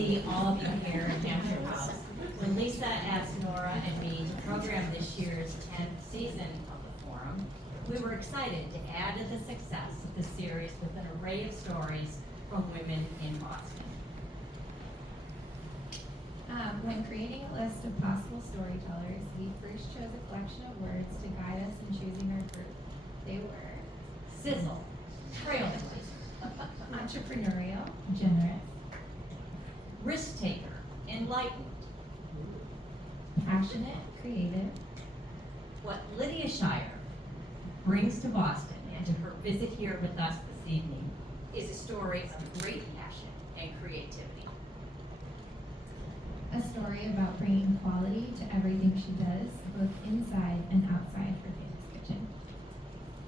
see all of you here at Hampshire House. When Lisa asked Nora and me to program this year's 10th season of the Forum, we were excited to add to the success of the series with an array of stories from women in Boston. When creating a list of possible storytellers, we first chose a collection of words to guide us in choosing our group. They were Sizzle, trailblazer, entrepreneurial, generous, risk taker, enlightened. passionate, creative, What Lydia Shire brings to Boston and to her visit here with us this evening is a story of great passion and creativity. a story about bringing quality to everything she does, both inside and outside her famous kitchen.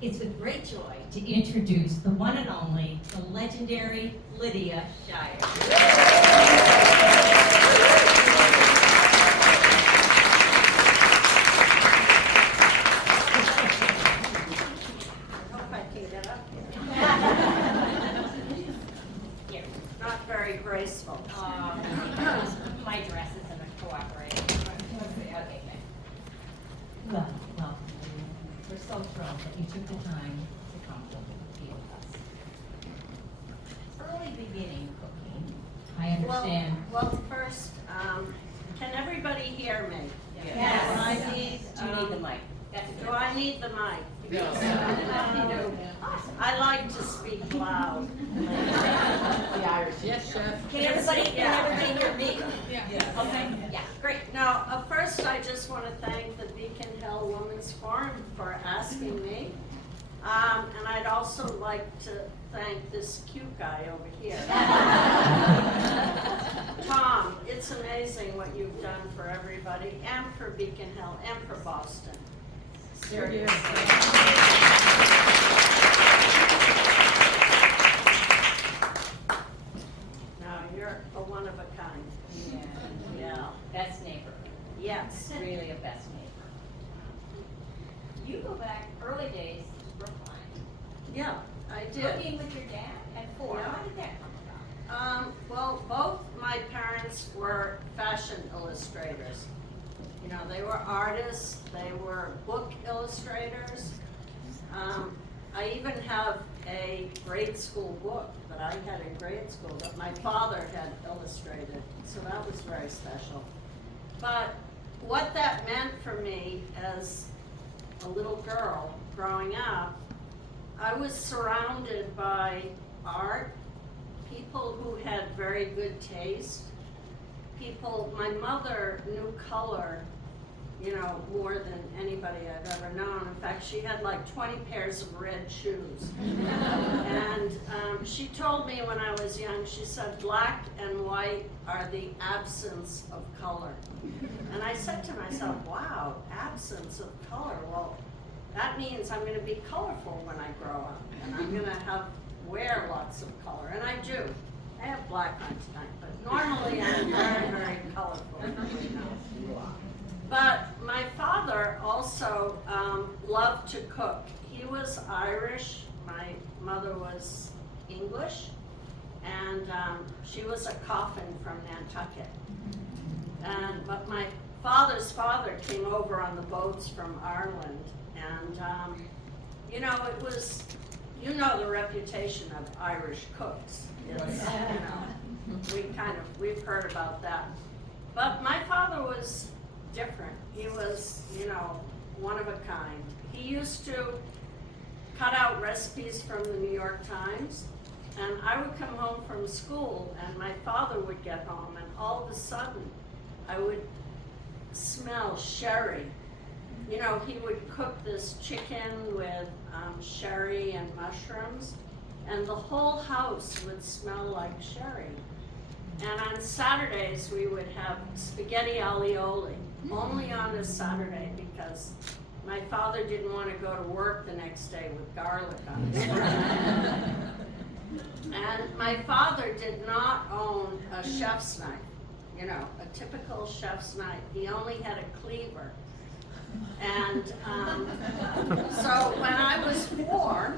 It's with great joy to introduce the one and only, the legendary Lydia Shire. Graceful. My dress isn't cooperating. Okay, well, we're so thrilled that you took the time to come to be with us. Early beginning cooking, I understand. Well, first, can everybody hear me? Yes. I need, Do you need the mic? That's a good do I need the mic? No. I like to speak loud. The Irish. Yes, chef. Can everybody hear me? Yeah. Okay, yeah, great. Now, first, I just want to thank the Beacon Hill Women's Forum for asking me. And I'd also like to thank this cute guy over here. Tom, it's amazing what you've done for everybody, and for Beacon Hill, and for Boston. Seriously. Now, you're a one of a kind. Yeah. Best neighbor. Yes. Really a best neighbor. You go back early days to Brookline. Yeah, I did. Cooking with your dad at 4. Yeah. How did that come about? Well, both my parents were fashion illustrators. You know, they were artists, they were book illustrators. I even have a grade school book that I had in grade school that my father had illustrated, so that was very special. But what that meant for me as a little girl growing up, I was surrounded by art, people who had very good taste, people, my mother knew color, you know, more than anybody I've ever known. In fact, she had like 20 pairs of red shoes. And she told me when I was young, she said, black and white are the absence of color. And I said to myself, wow, absence of color. Well, that means I'm going to be colorful when I grow up. And I'm going to wear lots of color. And I do. I have black on tonight, but normally I'm very, very colorful. You know. But my father also loved to cook. He was Irish. My mother was English. And she was a coffin from Nantucket. But my father's father came over on the boats from Ireland. And, you know, it was, you know, the reputation of Irish cooks. It's, you know, we've heard about that. But my father was different. He was, you know, one of a kind. He used to cut out recipes from the New York Times, and I would come home from school, and my father would get home, and all of a sudden, I would smell sherry. You know, he would cook this chicken with sherry and mushrooms, and the whole house would smell like sherry. And on Saturdays, we would have spaghetti alioli, only on a Saturday, because my father didn't want to go to work the next day with garlic on his bread. And my father did not own a chef's knife, you know, a typical chef's knife. He only had a cleaver. And so when I was 4,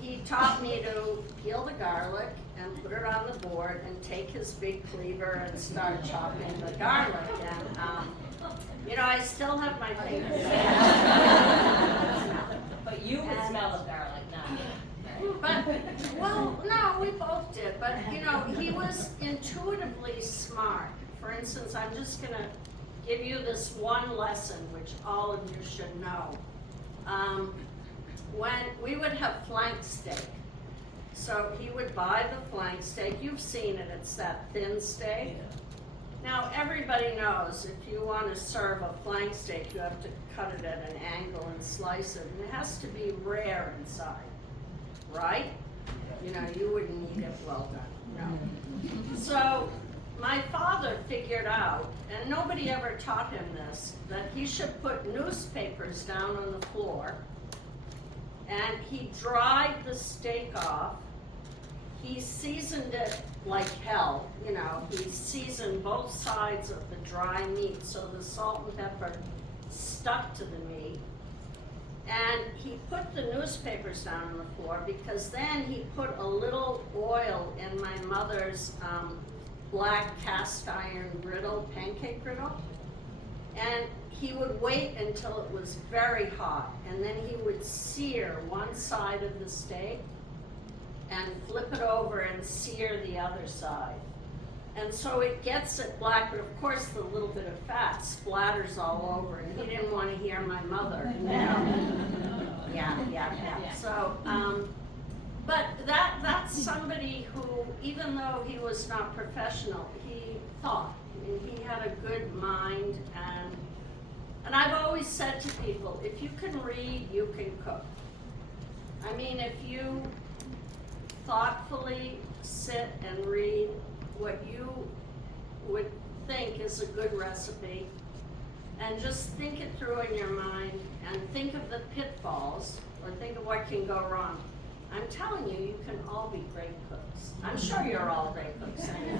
he taught me to peel the garlic and put it it on the board and take his big cleaver and start chopping the garlic. And, you know, I still have my fingers. But you would smell the garlic, not me. But, well, no, we both did, but, you know, he was intuitively smart. For instance, I'm just gonna give you this one lesson, which all of you should know. When we would have flank steak, so he would buy the flank steak, you've seen it, it's that thin steak. Now, everybody knows if you want to serve a flank steak, you have to cut it at an angle and slice it, and it has to be rare inside, right? You know, you wouldn't eat it well done, no. So, my father figured out, and nobody ever taught him this, that he should put newspapers down on the floor, and he dried the steak off. He seasoned it like hell, you know, he seasoned both sides of the dry meat so the salt and pepper stuck to the meat. And he put the newspapers down on the floor because then he put a little oil in my mother's black cast iron griddle, pancake griddle. And he would wait until it was very hot, and then he would sear one side of the steak and flip it over and sear the other side. And so it gets it black, but of course the little bit of fat splatters all over, and he didn't want to hear my mother, you know. Yeah. So, but that's somebody who, even though he was not professional, he thought. I mean, he had a good mind, and I've always said to people, if you can read, you can cook. I mean, if you thoughtfully sit and read what you would think is a good recipe, and just think it through in your mind, and think of the pitfalls, or think of what can go wrong. I'm telling you, you can all be great cooks. I'm sure you're all great cooks anyway.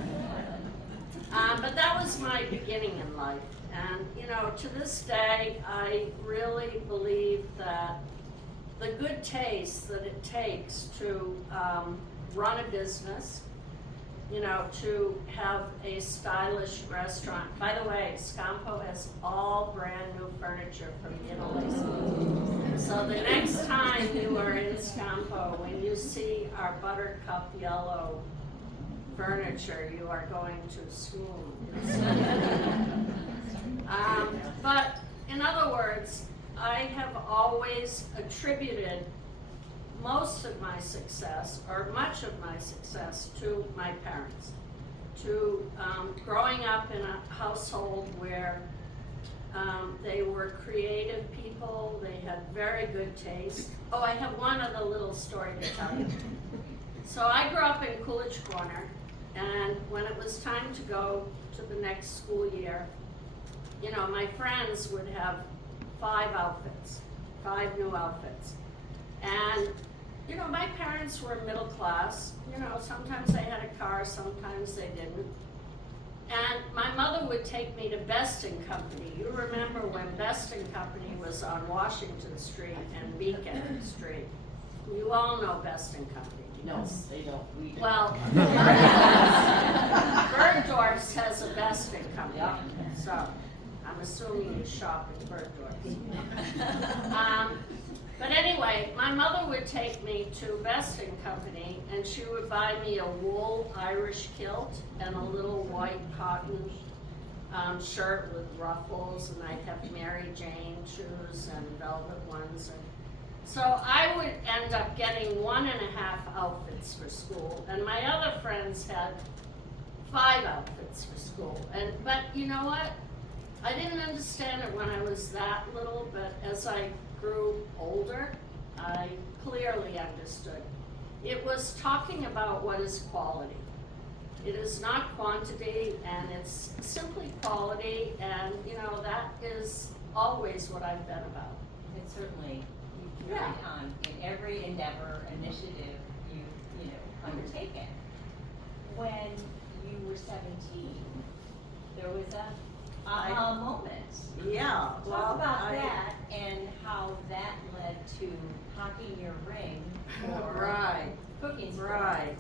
But that was my beginning in life. And, you know, to this day, I really believe that the good taste that it takes to run a business, you know, to have a stylish restaurant. By the way, Scampo has all brand new furniture from Italy. So the next time you are in Scampo, when you see our buttercup yellow furniture, you are going to swoon. But in other words, I have always attributed most of my success, or much of my success, to my parents. To growing up in a household where they were creative people, they had very good taste. Oh, I have one other little story to tell you. So I grew up in Coolidge Corner, and when it was time to go to the next school year, you know, my friends would have 5 new outfits. And, you know, my parents were middle class. You know, sometimes they had a car, sometimes they didn't. And my mother would take me to Best & Company. You remember when Best & Company was on Washington Street and Beacon Street. You all know Best & Company. No, they don't. We do. Well, Bergdorf's has a Best & Company, so I'm assuming you shop at Bergdorf's. But anyway, my mother would take me to Best & Company, and she would buy me a wool Irish kilt and a little white cotton shirt with ruffles, and I'd have Mary Jane shoes and velvet ones. And so I would end up getting 1.5 outfits for school, and my other friends had 5 outfits for school. But you know what? I didn't understand it when I was that little, but as I grew older, I clearly understood. It was talking about what is quality. It is not quantity, and it's simply quality, and you know, that is always what I've been about. It certainly, you carry on in every endeavor, initiative you know, undertaken. When you were 17, there was a aha moment. Yeah, well, Talk about that and how that led to hocking your ring for Right. cooking school. Right.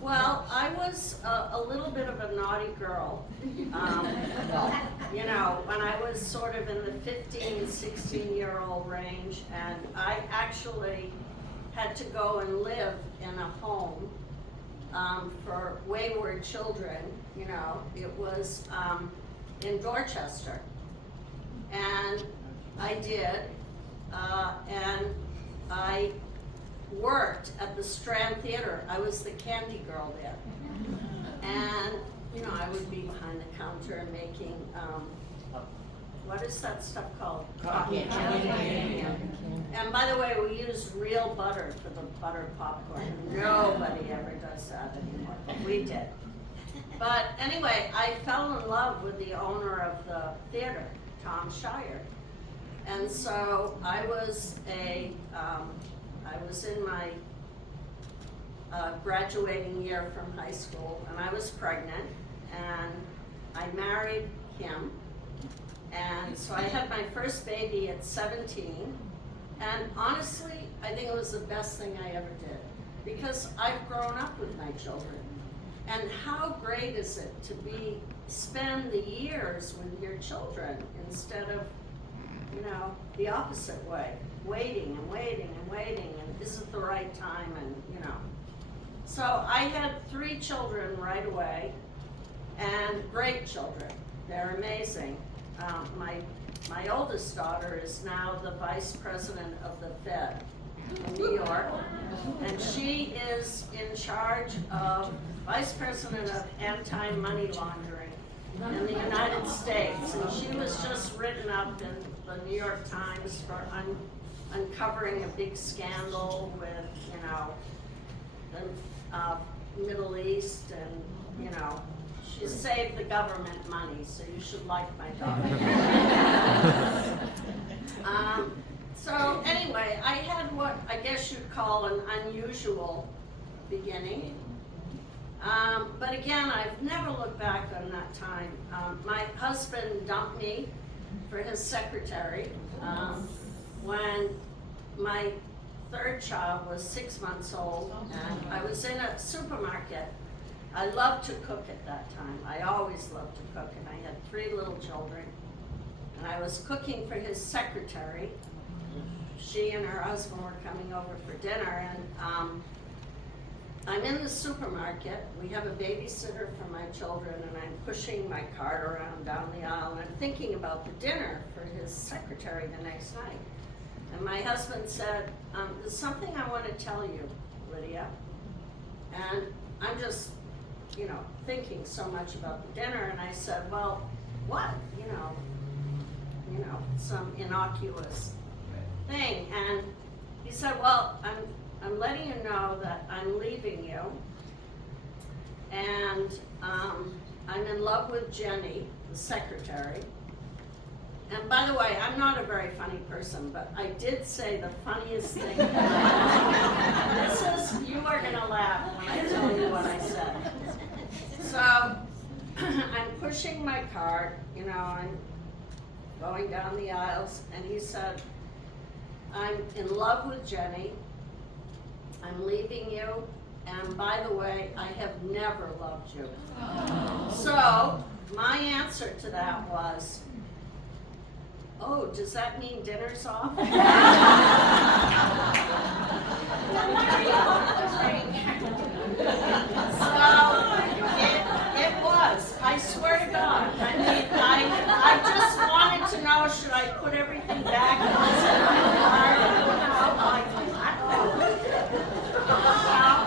Well, I was a little bit of a naughty girl. You know, when I was sort of in the 15, 16-year-old range, and I actually had to go and live in a home for wayward children. You know, it was in Dorchester. And I did, and I worked at the Strand Theater. I was the candy girl there. And, you know, I would be behind the counter making, what is that stuff called? Cotton candy. And by the way, we used real butter for the butter popcorn. Nobody ever does that anymore, but we did. But anyway, I fell in love with the owner of the theater, Tom Shire. And so I was in my graduating year from high school, and I was pregnant, and I married him. And so I had my first baby at 17, and honestly, I think it was the best thing I ever did, because I've grown up with my children. And how great is it to spend the years with your children instead of, you know, the opposite way, waiting and waiting and waiting, and is it the right time, and, you know. So I had 3 children right away, and great children. They're amazing. My oldest daughter is now the vice president of the Fed in New York, and she is in charge of vice president of anti-money laundering in the United States, and she was just written up in the New York Times for uncovering a big scandal with, you know, the Middle East, and, you know, she saved the government money, so you should like my daughter. So anyway, I had what I guess you'd call an unusual beginning. But again, I've never looked back on that time. My husband dumped me for his secretary when my 3rd child was 6 months old, and I was in a supermarket. I loved to cook at that time. I always loved to cook, and I had 3 little children. And I was cooking for his secretary. She and her husband were coming over for dinner, and I'm in the supermarket. We have a babysitter for my children, and I'm pushing my cart around down the aisle, and I'm thinking about the dinner for his secretary the next night. And my husband said, there's something I want to tell you, Lydia. And I'm just, you know, thinking so much about the dinner, and I said, well, what? You know, some innocuous thing. And he said, well, I'm letting you know that I'm leaving you, and I'm in love with Jenny, the secretary. And by the way, I'm not a very funny person, but I did say the funniest thing. You are gonna laugh when I tell you what I said. So, I'm pushing my cart, you know, I'm going down the aisles, and he said, I'm in love with Jenny, I'm leaving you, and by the way, I have never loved you. So, my answer to that was, oh, does that mean dinner's off? So, it was. I swear to God. I mean, I just wanted to know, should I put everything back in my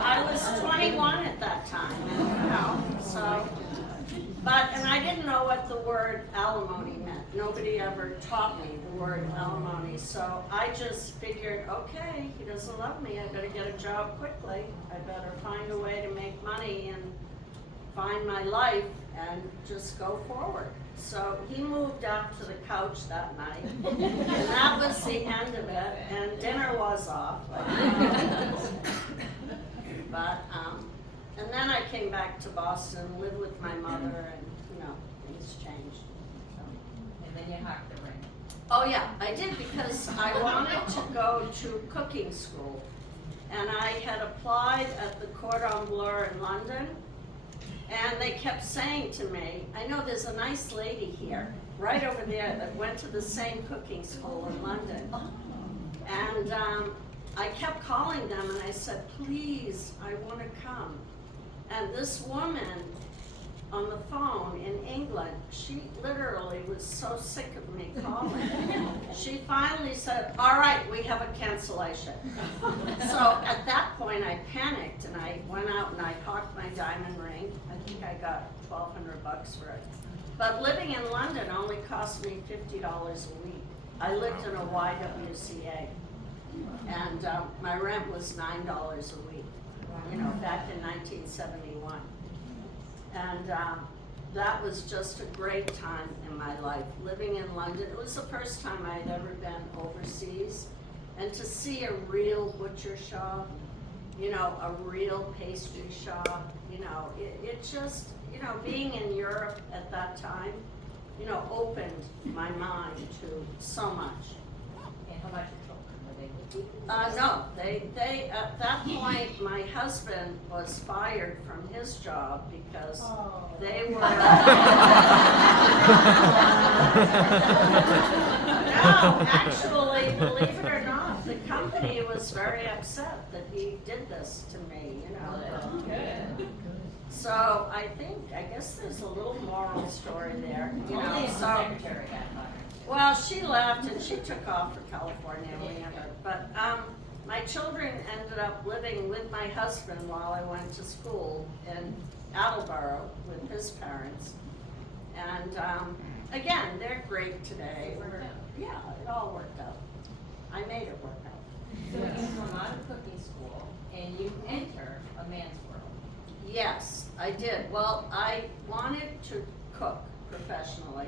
I was 21 at that time, you know, so. But, and I didn't know what the word alimony meant. Nobody ever taught me the word alimony. So I just figured, okay, he doesn't love me. I better get a job quickly. I better find a way to make money and find my life and just go forward. So he moved up to the couch that night, and that was the end of it, and dinner was off. But, and then I came back to Boston, lived with my mother, and, you know, things changed. So. And then you hocked the ring. Oh yeah, I did, because I wanted to go to cooking school. and I had applied at the Cordon Bleu in London, and they kept saying to me, I know there's a nice lady here, right over there, that went to the same cooking school in London. And I kept calling them, and I said, please, I want to come. And this woman on the phone in England, she literally was so sick of me calling. She finally said, all right, we have a cancellation. So at that point I panicked, and I went out and I hawked my diamond ring. I think I got $1,200 for it. But living in London only cost me $50 a week. I lived in a YWCA, and my rent was $9 a week, you know, back in 1971. And that was just a great time in my life, living in London. It was the first time I'd ever been overseas. And to see a real butcher shop, you know, a real pastry shop, you know, it just, you know, being in Europe at that time, you know, opened my mind to so much. And how about your children? Were they with you? No, they, at that point, my husband was fired from his job because they were. No, actually, believe it or not, the company was very upset that he did this to me, you know. Good. So I guess there's a little moral story there, you know. Only if the So, secretary got fired. well, she left and she took off for California, whatever. But my children ended up living with my husband while I went to school in Attleboro with his parents. And again, they're great today. Yeah, it all worked out. I made it work out. So you come out of cooking school and you enter a man's world. Yes, I did. Well, I wanted to cook professionally,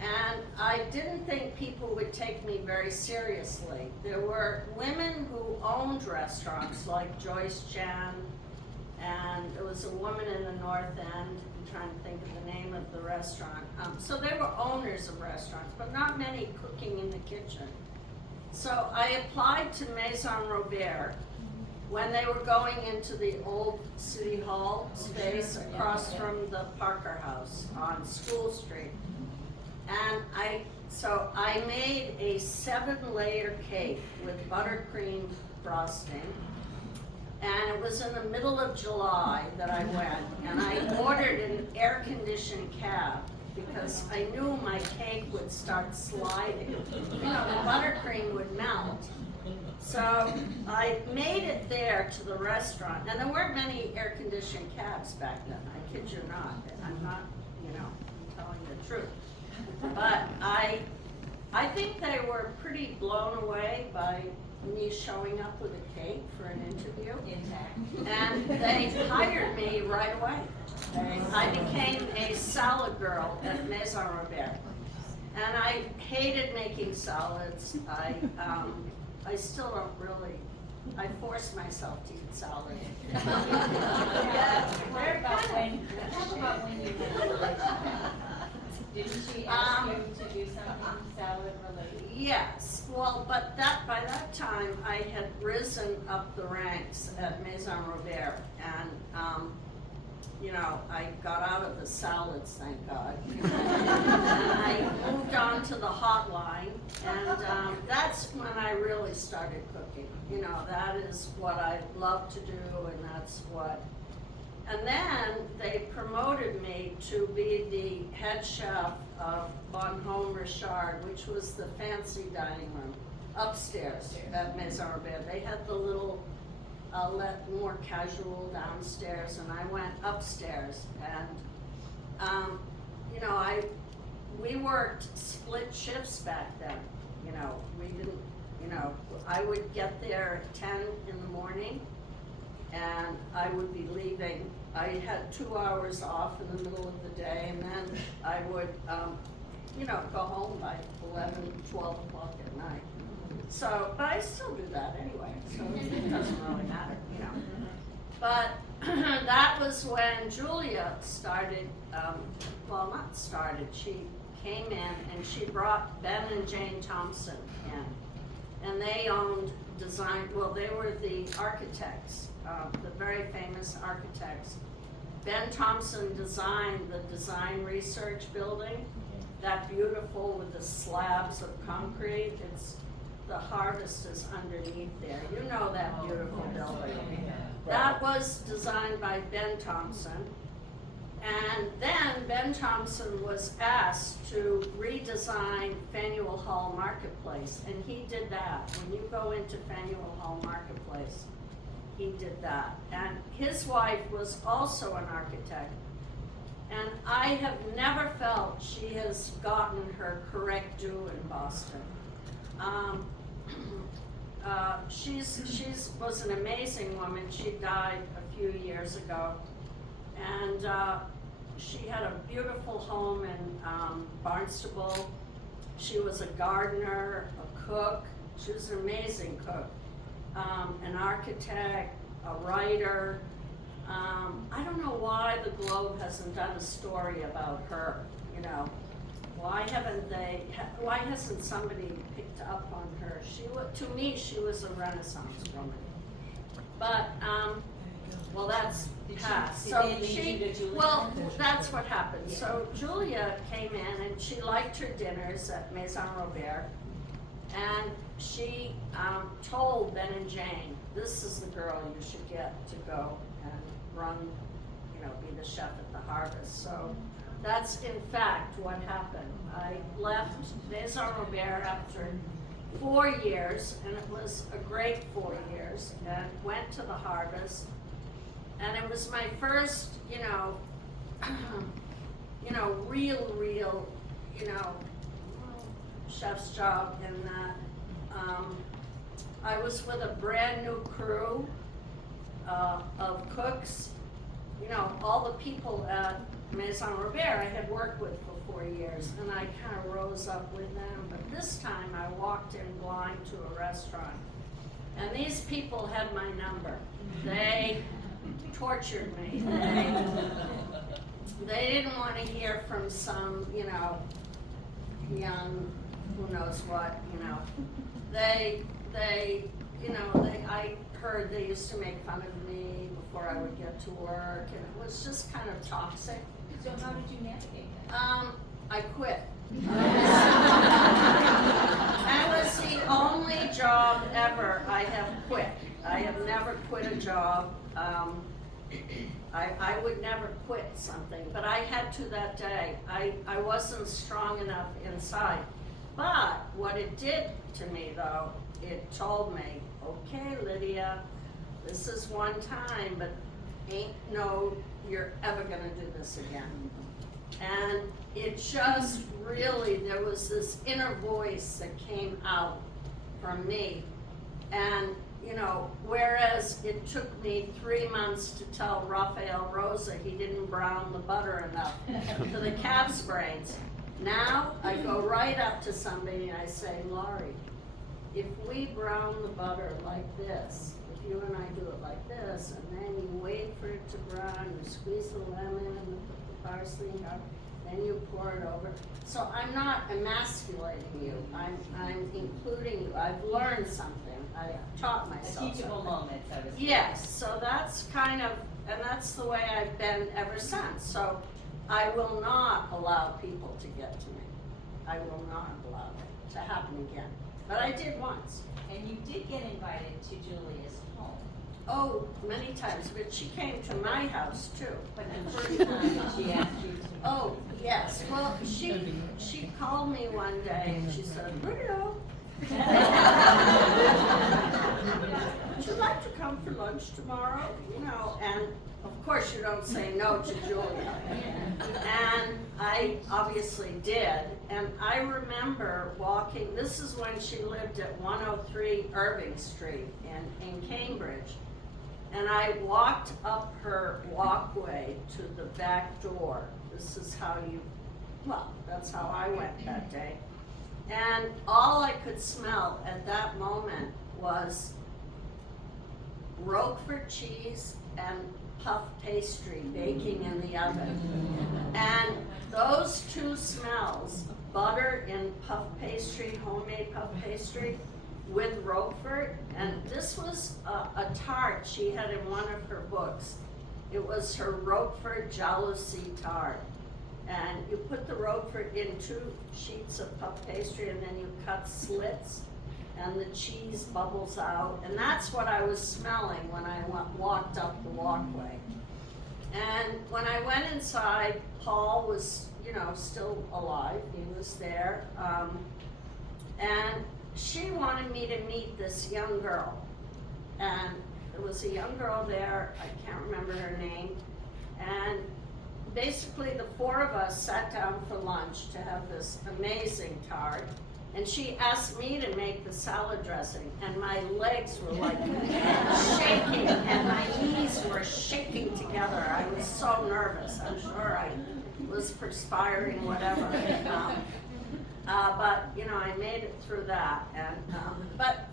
and I didn't think people would take me very seriously. There were women who owned restaurants like Joyce Jan, and there was a woman in the North End, I'm trying to think of the name of the restaurant. So they were owners of restaurants, but not many cooking in the kitchen. So I applied to Maison Robert when they were going into the old City Hall space across from the Parker House on School Street. And so I made a 7-layer cake with buttercream frosting. And it was in the middle of July that I went, and I ordered an air-conditioned cab because I knew my cake would start sliding. You know, the buttercream would melt. So I made it there to the restaurant, and there weren't many air-conditioned cabs back then. I kid you not. I'm not, you know, I'm telling the truth. But I think they were pretty blown away by me showing up with a cake for an interview. Intact. And they hired me right away. I became a salad girl at Maison Robert. And I hated making salads. I still don't really, I force myself to eat salad. Talk about when you did the relationship. Didn't she ask you to do something salad related? Yes, well, but by that time, I had risen up the ranks at Maison Robert, and, you know, I got out of the salads, thank God. And I moved on to the hotline, and that's when I really started cooking. You know, that is what I love to do, and that's what. And then they promoted me to be the head chef of Bonhomme Richard, which was the fancy dining room upstairs at Maison Robert. They had the little more casual downstairs, and I went upstairs. And you know, we worked split shifts back then. You know, we didn't. You know, I would get there at 10 in the morning. And I would be leaving. I had 2 hours off in the middle of the day, and then I would, you know, go home by 11, 12 o'clock at night. So, but I still do that anyway, so it doesn't really matter, you know. But that was when Julia started, well, not started, she came in and she brought Ben and Jane Thompson in. and they owned design, well, they were the architects, the very famous architects. Ben Thompson designed the Design Research Building, that beautiful with the slabs of concrete. It's, the Harvest is underneath there. You know that beautiful building. That was designed by Ben Thompson. And then Ben Thompson was asked to redesign Faneuil Hall Marketplace, and he did that. When you go into Faneuil Hall Marketplace, he did that. And his wife was also an architect. And I have never felt she has gotten her correct due in Boston. She's was an amazing woman. She died a few years ago. And she had a beautiful home in Barnstable. She was a gardener, a cook. She was an amazing cook. An architect, a writer. I don't know why the Globe hasn't done a story about her, you know. Why hasn't somebody picked up on her? To me, she was a Renaissance woman. But, well, that's past. So well, that's what happened. So Julia came in and she liked her dinners at Maison Robert, and she told Ben and Jane, this is the girl you should get to go and run, you know, be the chef at the Harvest. So that's in fact what happened. I left Maison Robert after 4 years, and it was a great 4 years, and went to the Harvest. And it was my first, real, chef's job in that. I was with a brand new crew of cooks. You know, all the people at Maison Robert I had worked with for 4 years, and I kind of rose up with them. But this time I walked in blind to a restaurant, and these people had my number. They tortured me. They didn't want to hear from some, young, who knows what, I heard they used to make fun of me before I would get to work, and it was just kind of toxic. So how did you navigate that? I quit. That was the only job ever I have quit. I have never quit a job. I would never quit something, but I had to that day. I wasn't strong enough inside. But what it did to me, though, it told me, okay, Lydia, this is one time, but you're ever gonna do this again. And it just really, there was this inner voice that came out from me. And whereas it took me 3 months to tell Raphael Rosa he didn't brown the butter enough to the cat's brains, now I go right up to somebody and I say, Laurie, if we brown the butter like this, if you and I do it like this, and then you wait for it to brown, you squeeze the lemon and put the parsley out, then you pour it over. So I'm not emasculating you, I'm including you. I've learned something. I've taught myself A teachable something. moment, so to speak. Yes, so that's kind of, and that's the way I've been ever since. So I will not allow people to get to me. I will not allow it to happen again. But I did once. And you did get invited to Julia's home, Oh, many times, but she came to my house too. but the first time that she asked you to. Oh, yes, well, she called me one day and she said, Lydia, would you like to come for lunch tomorrow? And of course you don't say no to Julia. And I obviously did. And I remember walking, this is when she lived at 103 Irving Street in Cambridge. And I walked up her walkway to the back door. This is how that's how I went that day. And all I could smell at that moment was Roquefort cheese and puff pastry baking in the oven. And those two smells, butter in puff pastry, homemade puff pastry, with Roquefort, and this was a tart she had in one of her books. It was her Roquefort Jealousy tart. And you put the Roquefort in 2 sheets of puff pastry, and then you cut slits, and the cheese bubbles out. And that's what I was smelling when I walked up the walkway. And when I went inside, Paul was, still alive. He was there. And she wanted me to meet this young girl. And there was a young girl there, I can't remember her name. And basically the 4 of us sat down for lunch to have this amazing tart. And she asked me to make the salad dressing, and my legs were like shaking, and my knees were shaking together. I was so nervous. I'm sure I was perspiring, whatever. But I made it through that. And but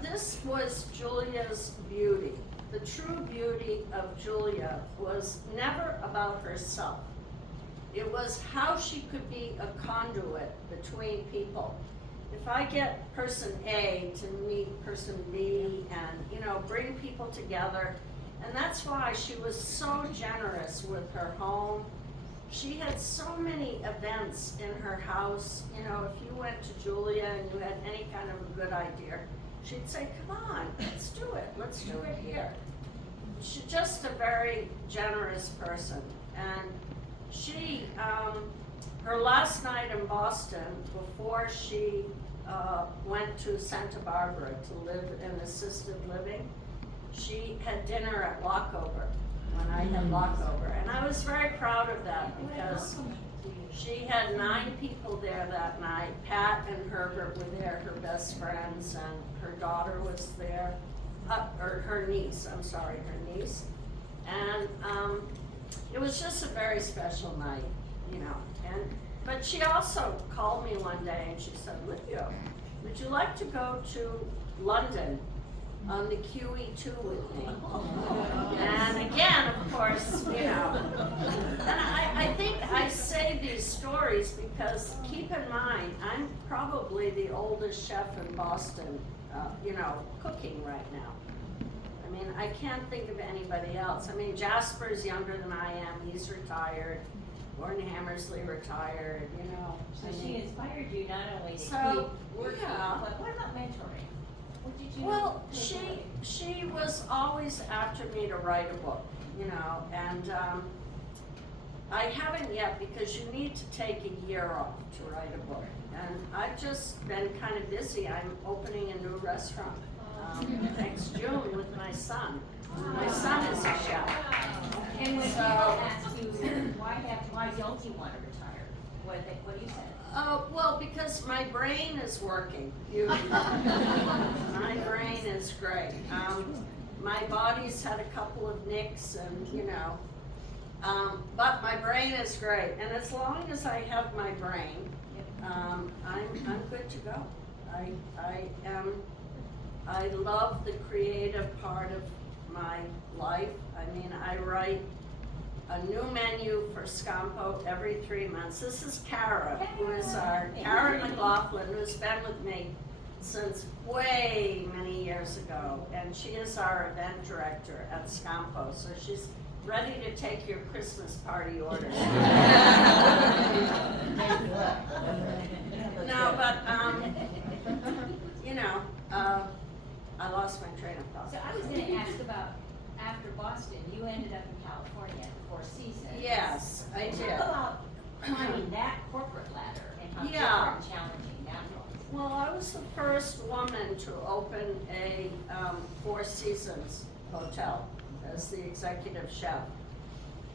this was Julia's beauty. The true beauty of Julia was never about herself. It was how she could be a conduit between people. If I get person A to meet person B and, bring people together, and that's why she was so generous with her home. She had so many events in her house. If you went to Julia and you had any kind of a good idea, she'd say, come on, let's do it here. She's just a very generous person. And she, her last night in Boston, before she went to Santa Barbara to live in assisted living, she had dinner at Locke-Ober, when I had Locke-Ober. And I was very proud of that because she had 9 people there that night. Pat and Herbert were there, her best friends, and her daughter was there, or her niece, her niece. And it was just a very special night, But she also called me one day and she said, Lydia, would you like to go to London on the QE2 with me? And again, of course, and I think I say these stories because keep in mind, I'm probably the oldest chef in Boston, cooking right now. I mean, I can't think of anybody else. I mean, Jasper's younger than I am. He's retired. Gordon Hammersley retired, So she inspired you not only to So, keep working, yeah. but what about mentoring? What did you? Well, she was always after me to write a book, and I haven't yet because you need to take a year off to write a book. And I've just been kind of busy. I'm opening a new restaurant next June with my son. My son is a chef. And when So- people ask you, why don't you want to retire? What do you say? Well, because my brain is working. My brain is great. My body's had a couple of nicks and, but my brain is great. And as long as I have my brain, I'm good to go. I love the creative part of my life. I mean, I write a new menu for Scampo every 3 months. This is Kara, who is Kara McLaughlin, who's been with me since way many years ago. And she is our event director at Scampo. So she's ready to take your Christmas party orders. No, but, I lost my train of thought. So I was going to ask about after Boston, you ended up in California at the Four Seasons. Yes, I did. Talk about climbing that corporate ladder and how Yeah. different and challenging that was. Well, I was the first woman to open a Four Seasons hotel as the executive chef.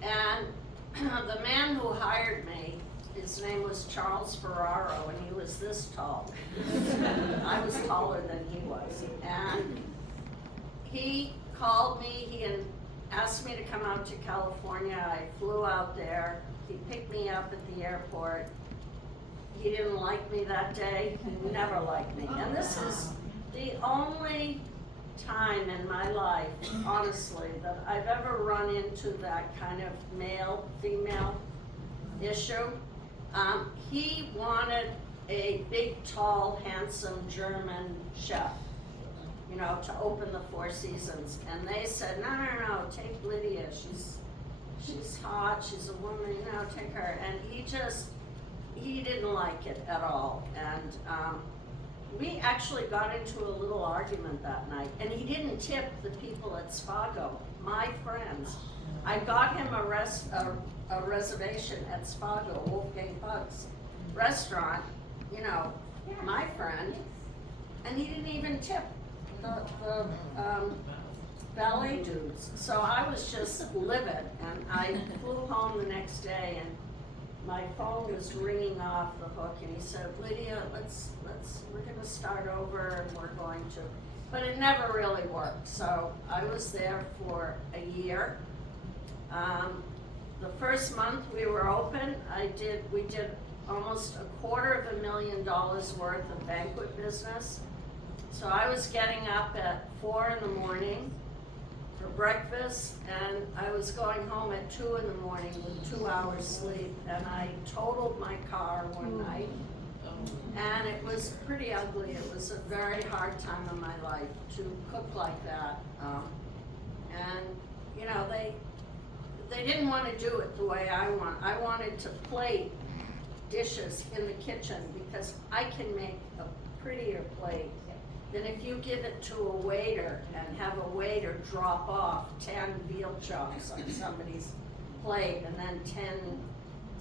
And the man who hired me, his name was Charles Ferraro, and he was this tall. I was taller than he was. And he called me, he asked me to come out to California. I flew out there. He picked me up at the airport. He didn't like me that day. He never liked me. And this is the only time in my life, honestly, that I've ever run into that kind of male-female issue. He wanted a big, tall, handsome German chef, you know, to open the Four Seasons. And they said, no, take Lydia. She's hot, she's a woman, you know, take her. And he didn't like it at all. And we actually got into a little argument that night. And he didn't tip the people at Spago, my friends. I got him a reservation at Spago, Wolfgang Puck's restaurant, you know, my friend, and he didn't even tip the ballet dudes. So I was just livid, and I flew home the next day, and my phone was ringing off the hook, and he said, Lydia, we're gonna start over, and we're going to, but it never really worked. So I was there for a year. The first month we were open, we did almost $250,000 worth of banquet business. So I was getting up at 4 in the morning for breakfast, and I was going home at 2 in the morning with 2 hours sleep, and I totaled my car one night, and it was pretty ugly. It was a very hard time in my life to cook like that. And, you know, they didn't want to do it the way I want. I wanted to plate dishes in the kitchen because I can make a prettier plate than if you give it to a waiter and have a waiter drop off 10 veal chops on somebody's plate and then 10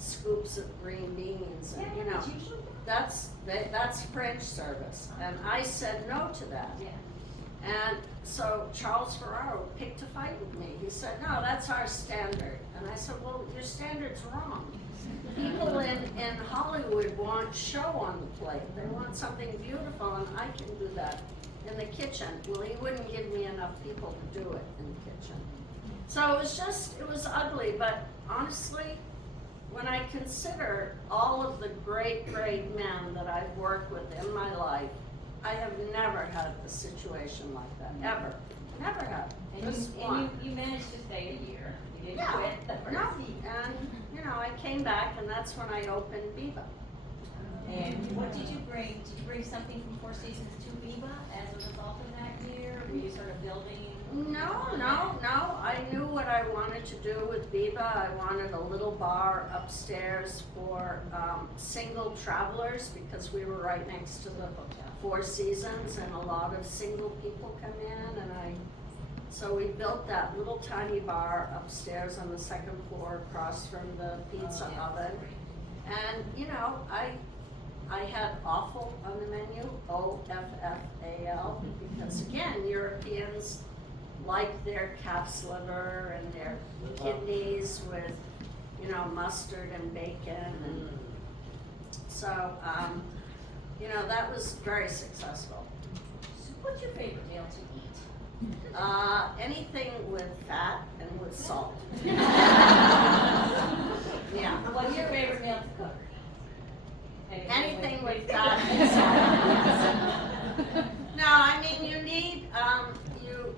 scoops of green beans. And, you know, that's French service. And I said no to that. And so Charles Ferraro picked a fight with me. He said, no, that's our standard. And I said, well, your standard's wrong. People in Hollywood want show on the plate. They want something beautiful, and I can do that in the kitchen. Well, he wouldn't give me enough people to do it in the kitchen. So it was ugly, but honestly, when I consider all of the great men that I've worked with in my life, I have never had a situation like that, ever. Never have. And you managed to stay a year. You didn't quit the first year. And, you know, I came back, and that's when I opened Biba. And what did you bring? Did you bring something from Four Seasons to Biba as a result of that year? Were you sort of building? No. I knew what I wanted to do with Biba. I wanted a little bar upstairs for single travelers because we were right next to the Four Seasons, and a lot of single people come in, and so we built that little tiny bar upstairs on the second floor across from the pizza oven. And, you know, I had offal on the menu, OFFAL, because again, Europeans like their calf's liver and their kidneys with, you know, mustard and bacon. And so, you know, that was very successful. So what's your favorite meal to eat? Anything with fat and with salt. Yeah. What's your favorite meal to cook? Anything with fat and salt. No, I mean, you need,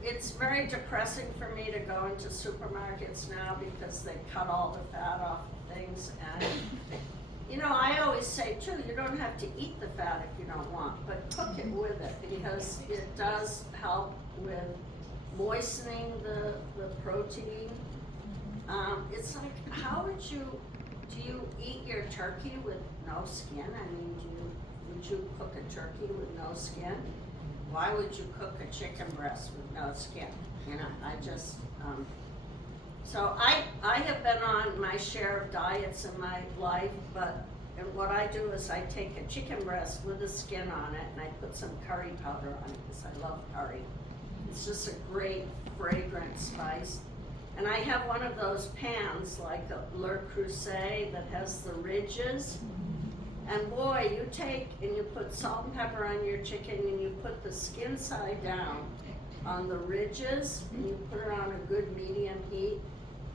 it's very depressing for me to go into supermarkets now because they cut all the fat off of things. And, you know, I always say too, you don't have to eat the fat if you don't want, but cook it with it because it does help with moistening the protein. It's like, how would do you eat your turkey with no skin? I mean, would you cook a turkey with no skin? Why would you cook a chicken breast with no skin? You know, I just, so I have been on my share of diets in my life, and what I do is I take a chicken breast with the skin on it, and I put some curry powder on it because I love curry. It's just a great fragrant spice. And I have one of those pans like a Le Creuset that has the ridges. And boy, you take and you put salt and pepper on your chicken and you put the skin side down on the ridges and you put it on a good medium heat,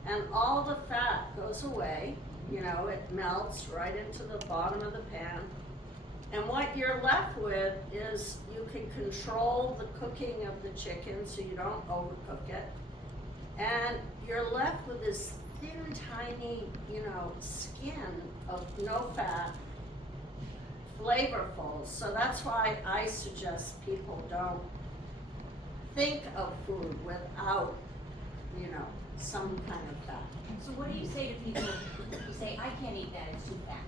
and all the fat goes away. You know, it melts right into the bottom of the pan. And what you're left with is you can control the cooking of the chicken so you don't overcook it. And you're left with this thin, tiny, you know, skin of no fat, flavorful. So that's why I suggest people don't think of food without, some kind of fat. So what do you say to people who say, I can't eat that, it's too fat?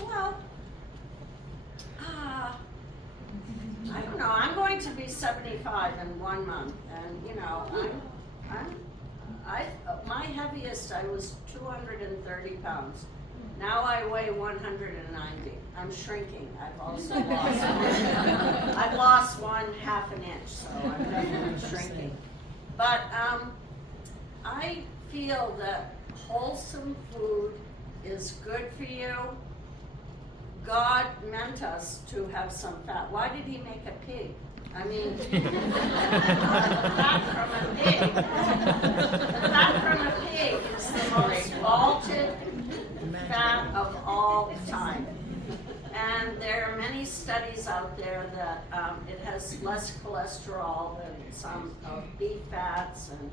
Well, I don't know. I'm going to be 75 in 1 month, and my heaviest I was 230 pounds. Now I weigh 190. I'm shrinking. I've also lost. I've lost 1/2 an inch, so I'm definitely shrinking. But I feel that wholesome food is good for you. God meant us to have some fat. Why did he make a pig? I mean, fat from a pig. The fat from a pig is the most vaulted fat of all time. And there are many studies out there that it has less cholesterol than some of beef fats, and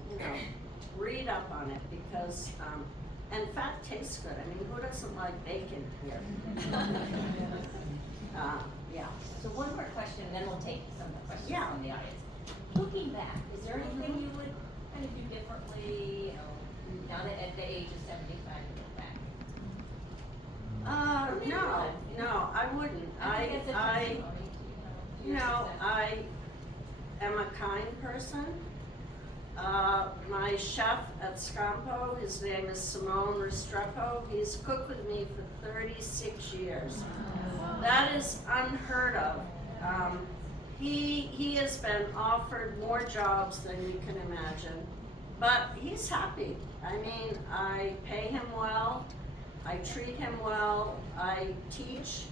read up on it because, and fat tastes good. I mean, who doesn't like bacon here? Yeah. So one more question, and then we'll take some of the questions Yeah. from the audience. Looking back, is there anything you would kind of do differently, now that at the age of 75 you look back? No, I wouldn't. I think it's a I testimony to, your success. I am a kind person. My chef at Scampo, his name is Simone Restrepo. He's cooked with me for 36 years. That is unheard of. He has been offered more jobs than you can imagine, but he's happy. I mean, I pay him well, I treat him well, I teach,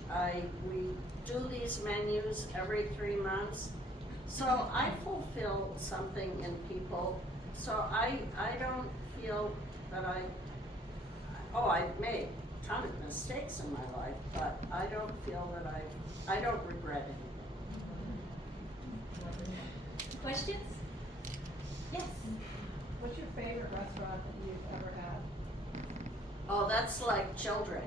we do these menus every 3 months. So I fulfill something in people. So I don't feel that I've made a ton of mistakes in my life, but I don't feel that I don't regret anything. Questions? Yes. What's your favorite restaurant that you've ever had? Oh, that's like children.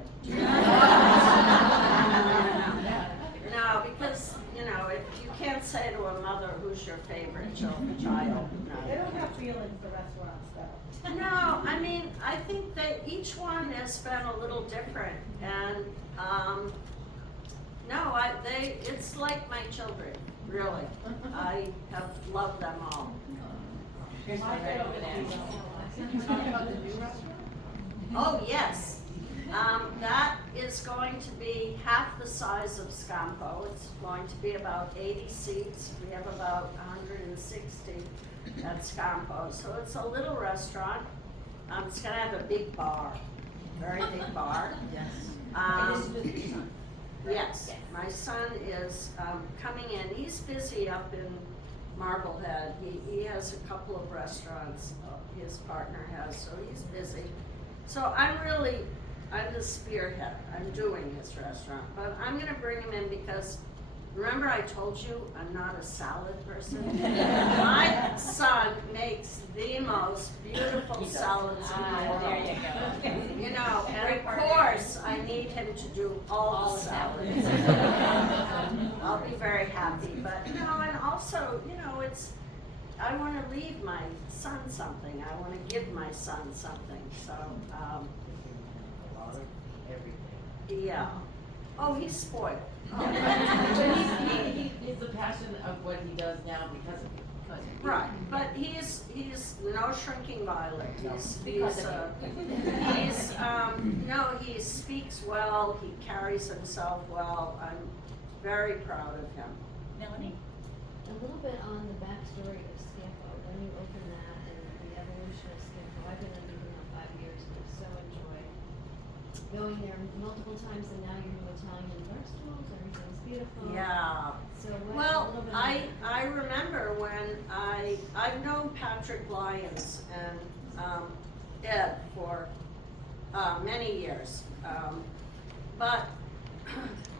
No, because, if you can't say to a mother who's your favorite child, They no. don't have feelings, the restaurants though. No, I mean, I think that each one has been a little different, and, it's like my children, really. I have loved them all. Here's my right over there. Can you talk about the new restaurant? Oh, yes. That is going to be half the size of Scampo. It's going to be about 80 seats. We have about 160 at Scampo. So it's a little restaurant. It's going to have a big bar, very big bar. Yes. And this is with your son? Yes, my son is coming in. He's busy up in Marblehead. He has a couple of restaurants his partner has, so he's busy. So I'm the spearhead. I'm doing his restaurant, but I'm gonna bring him in because, remember I told you I'm not a salad person? My son makes the most beautiful salads in the world. There you go. And of course, I need him to do all the salads. I'll be very happy, but, and also, I want to leave my son something. I want to give my son something, so, yeah. Oh, he's spoiled. But he's the passion of what he does now because of you. Right, but he's no shrinking violet. He speaks well, he carries himself well. I'm very proud of him. Melanie? A little bit on the backstory of Scampo, when you opened that and the evolution of Scampo. I've been in Beacon now 5 years and I've so enjoyed going there multiple times, and now your new Italian restaurants, everything's beautiful. Yeah. So what, a Well, little bit I remember when I've known Patrick Lyons and Ed for many years, but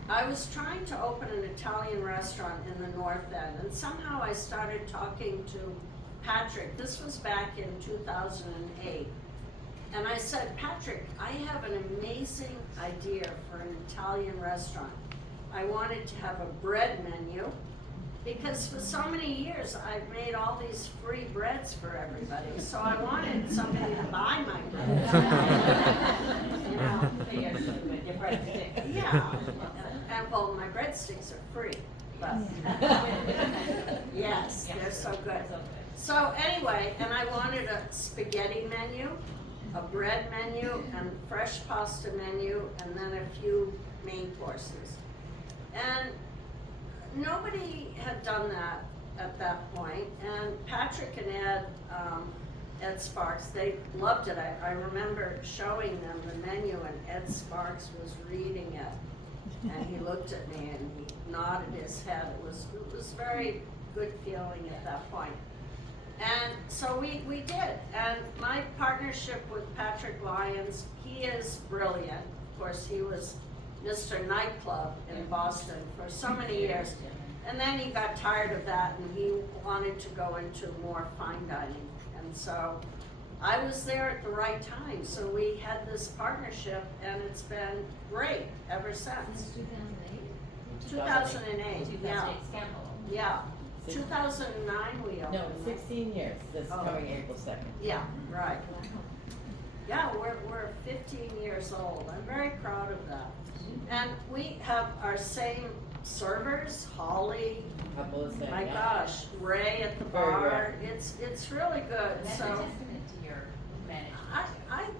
I was trying to open an Italian restaurant in the North End, and somehow I started talking to Patrick. This was back in 2008. And I said, Patrick, I have an amazing idea for an Italian restaurant. I wanted to have a bread menu, because for so many years I've made all these free breads for everybody, so I wanted somebody to buy my bread. You know? So you're so good, your breadsticks. Yeah, and well, my breadsticks are free, but yes, they're so good. So good. So anyway, and I wanted a spaghetti menu, a bread menu, and fresh pasta menu, and then a few main courses. And nobody had done that at that point, and Patrick and Ed Sparks, they loved it. I remember showing them the menu, and Ed Sparks was reading it, and he looked at me and he nodded his head. It was very good feeling at that point. And so we did, and my partnership with Patrick Lyons, he is brilliant. Of course, he was Mr. Nightclub in Boston for so many years. And then he got tired of that and he wanted to go into more fine dining. And so I was there at the right time. So we had this partnership and it's been great ever since. Since 2008? 2008, yeah. 2008 Scampo. Yeah. 2009 we opened. No, 16 years, this Oh. coming April 2nd. Yeah, right. Yeah, we're 15 years old. I'm very proud of that. And we have our same servers, Holly, Couple of things. my gosh, Ray at the Very bar. It's really good. That's a So testament to your management.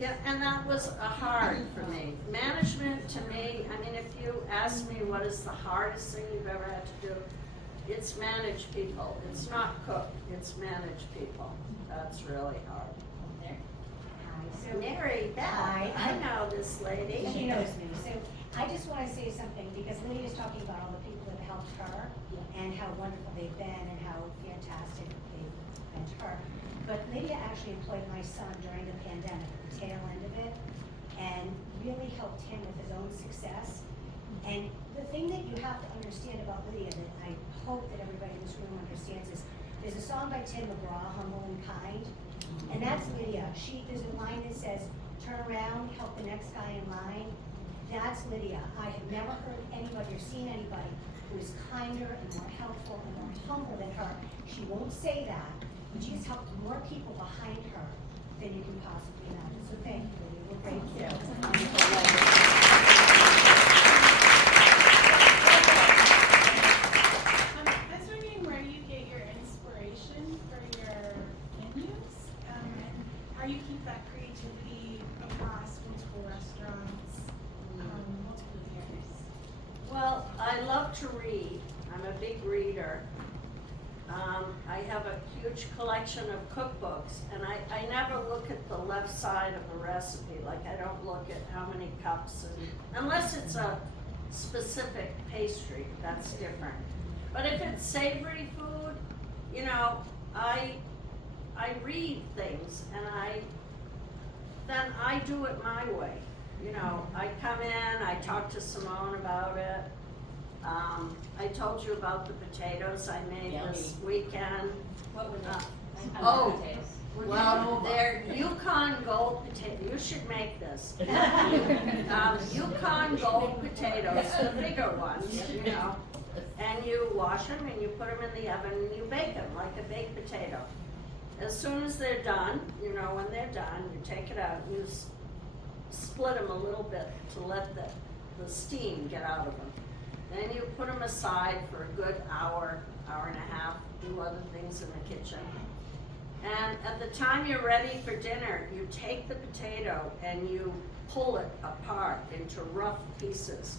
yeah, and that was a hard for me. Management to me, I mean, if you ask me what is the hardest thing you've ever had to do, it's manage people. It's not cook, it's manage people. That's really hard. There. So, Mary Beth, Hi. I know this lady. she knows me, so I just wanna say something, because Lydia's talking about all the people that helped her, and how wonderful they've been, and how fantastic they've been to her. But Lydia actually employed my son during the pandemic, at the tail end of it, and really helped him with his own success. And the thing that you have to understand about Lydia, that I hope that everybody in this room understands, is there's a song by Tim McGraw, Humble and Kind, and that's Lydia. There's a line that says, turn around, help the next guy in line. That's Lydia. I have never heard anybody or seen anybody who is kinder and more helpful and more humble than her. She won't say that, but she has helped more people behind her than you can possibly imagine. So thank you, Lydia. We're grateful. I was wondering where you get your inspiration for your menus, and how you keep that creativity across multiple restaurants, multiple years. Well, I love to read. I'm a big reader. I have a huge collection of cookbooks, and I never look at the left side of the recipe. Like, I don't look at how many cups, unless it's a specific pastry, that's different. But if it's savory food, you know, I read things, and then I do it my way. You know, I come in, I talk to Simone about it. I told you about the potatoes I made this weekend. What were those? Oh, Potatoes. well, they're Yukon Gold potato. You should make this. Yukon Gold potatoes, the bigger ones, you know. And you wash them and you put them in the oven and you bake them like a baked potato. As soon as they're done, you know, when they're done, you take it out and you split them a little bit to let the steam get out of them. Then you put them aside for a good hour, hour and a half, do other things in the kitchen. And at the time you're ready for dinner, you take the potato and you pull it apart into rough pieces.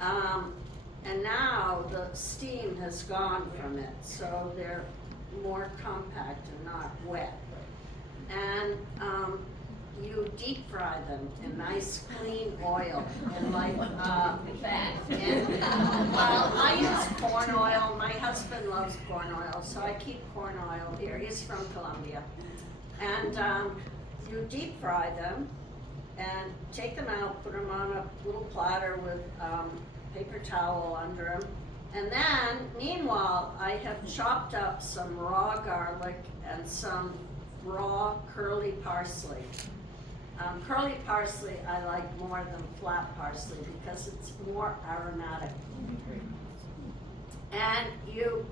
And now the steam has gone from it, so they're more compact and not wet. And you deep fry them in nice clean oil and like Fat. well, I use corn oil. My husband loves corn oil, so I keep corn oil here. He's from Colombia. And you deep fry them and take them out, put them on a little platter with paper towel under them. And then, meanwhile, I have chopped up some raw garlic and some raw curly parsley. Curly parsley I like more than flat parsley because it's more aromatic. And you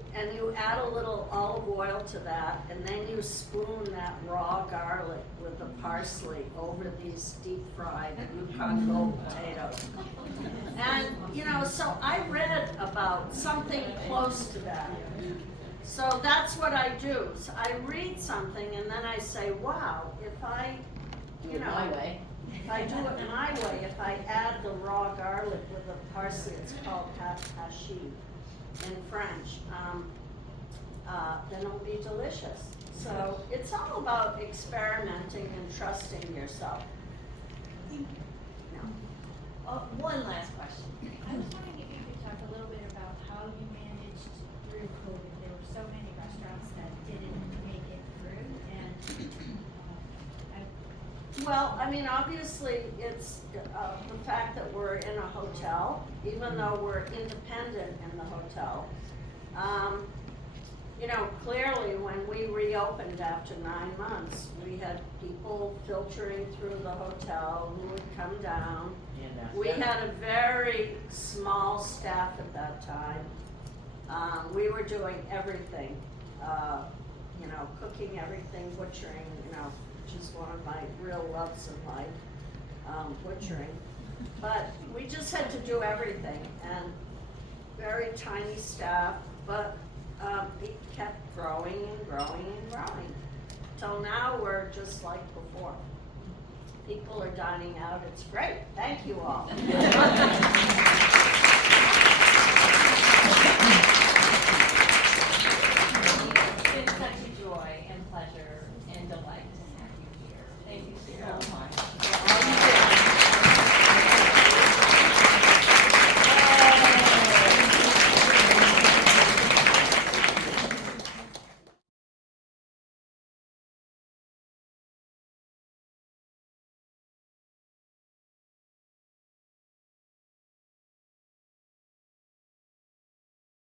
add a little olive oil to that, and then you spoon that raw garlic with the parsley over these deep fried Yukon Gold potatoes. And, you know, so I read about something close to that. So that's what I do. So I read something and then I say, wow, if I, Do it my way. if I do it my way, if I add the raw garlic with the parsley, it's called hachis in French, then it'll be delicious. So it's all about experimenting and trusting yourself. One last question. I was wondering if you could talk a little bit about how you managed through COVID. There were so many restaurants that didn't make it through, and Well, I mean, obviously, it's the fact that we're in a hotel, even though we're independent in the hotel. You know, clearly, when we reopened after 9 months, we had people filtering through the hotel who would come down. We had a very small staff at that time. We were doing everything, you know, cooking everything, butchering, you know, which is one of my real loves in life, butchering. But we just had to do everything, and very tiny staff, but it kept growing and growing and growing. Till now we're just like before. People are dining out, it's great, thank you all.